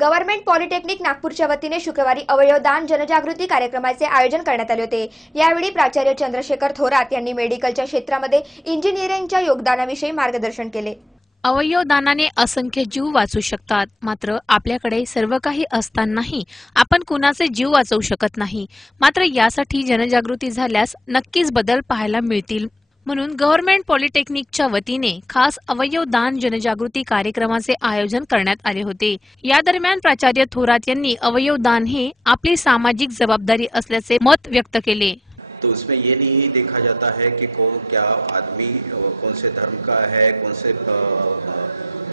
Government polytechnic नागपूरच्या वतीने शुक्रवारी अवयवदान जनजागृती कार्यक्रमाचे आयोजन करण्यात आले होते। यावेळी प्राचार्य चंद्रशेखर थोरात यांनी मेडिकलच्या क्षेत्रामध्ये इंजिनिअरिंगच्या योगदानाविषयी मार्गदर्शन केले। अवयवदानाने असंख्य जीव वाचू शकतात, मात्र आपल्याकडे सर्व काही असतानाही आपण कुणाचे जीव वाचवू शकत नाही। मात्र यासाठी जनजागृती झाल्यास नक्कीच बदल पाहायला मिळतील। म्हणून गव्हर्नमेंट पॉलिटेक्निकच्या वतीने खास अवयवदान जनजागृती कार्यक्रमाचे आयोजन करण्यात आले होते। या दरम्यान प्राचार्य थोरात यांनी अवयवदान हे आपली सामाजिक जबाबदारी असल्याचे मत व्यक्त केले। तो उसमें ये नहीं देखा जाता है कि क्या आदमी कौन से धर्म का है, कौन से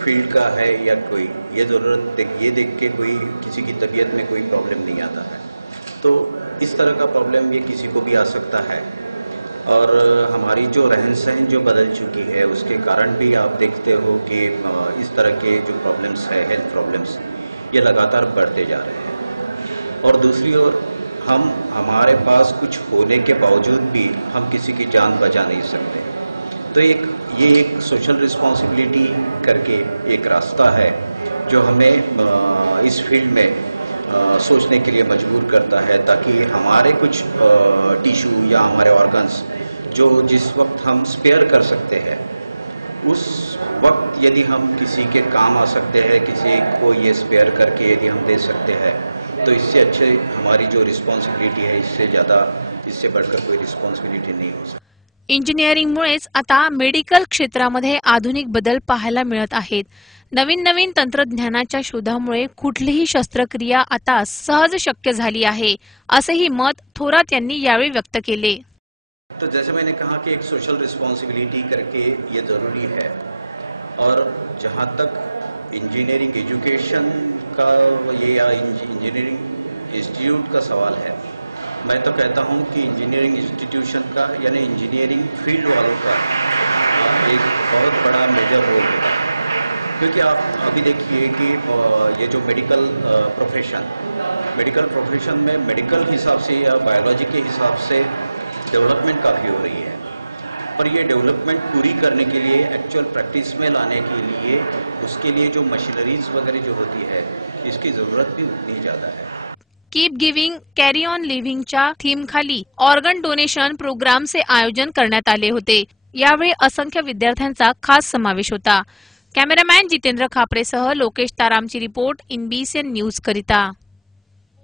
फील्ड का है या कोई, ये ज़रूरत ये देख के कोई किसी की तबीयत में कोई प्रॉब्लम नहीं आता है। तो इस तरह का प्रॉब्लम ये किसी को भी आ सकता है। और हमारी जो रहन सहन जो बदल चुकी है उसके कारण भी आप देखते हो कि इस तरह के जो प्रॉब्लम्स है, हेल्थ प्रॉब्लम्स, ये लगातार बढ़ते जा रहे हैं। और दूसरी ओर हमारे पास कुछ होने के बावजूद भी हम किसी की जान बचा नहीं सकते। तो ये एक सोशल रिस्पॉन्सिबिलिटी करके एक रास्ता है जो हमें इस फील्ड में सोचने के लिए मजबूर करता है, ताकि हमारे कुछ टिश्यू या हमारे ऑर्गन्स जो जिस वक्त हम स्पेयर कर सकते हैं, उस वक्त यदि हम किसी के काम आ सकते हैं, किसी को ये स्पेयर करके यदि हम दे सकते हैं, तो इससे अच्छे हमारी जो रिस्पॉन्सिबिलिटी है, इससे बढ़कर कोई रिस्पॉन्सिबिलिटी नहीं हो सकती। इंजिनिअरिंगमुळेच आता मेडिकल क्षेत्रामध्ये आधुनिक बदल पाहायला मिळत आहेत। नवीन तंत्रज्ञानाच्या शोधामुळे कुठलीही शस्त्रक्रिया आता सहज शक्य झाली आहे, असेही मत थोरात यांनी यावेळी व्यक्त केले। तो जैसे मैंने कहा कि एक सोशल रिस्पॉन्सिबिलिटी करके ये ज़रूरी है। और जहाँ तक इंजीनियरिंग एजुकेशन का ये या इंजीनियरिंग इंस्टीट्यूट का सवाल है, मैं तो कहता हूँ कि इंजीनियरिंग इंस्टीट्यूशन का यानी इंजीनियरिंग फील्ड वालों का एक बहुत बड़ा मेजर रोल होता है। क्योंकि आप अभी देखिए कि ये जो मेडिकल प्रोफेशन में मेडिकल हिसाब से या बायोलॉजी के हिसाब से डेवलपमेंट काफ़ी हो रही है, पर ये डेवलपमेंट पूरी करने के लिए, एक्चुअल प्रैक्टिस में लाने के लिए, उसके लिए जो मशीनरीज वगैरह जो होती है, इसकी ज़रूरत भी उतनी ज़्यादा है। कीप गिव्हिंग कॅरी ऑन लिव्हिंगच्या थीम खाली ऑर्गन डोनेशन प्रोग्रामचे आयोजन करण्यात आले होते। यावेळी असंख्य विद्यार्थ्यांचा खास समावेश होता। कॅमेरामॅन जितेंद्र खापरेसह लोकेश तारामची रिपोर्ट इन BCN न्यूज करिता।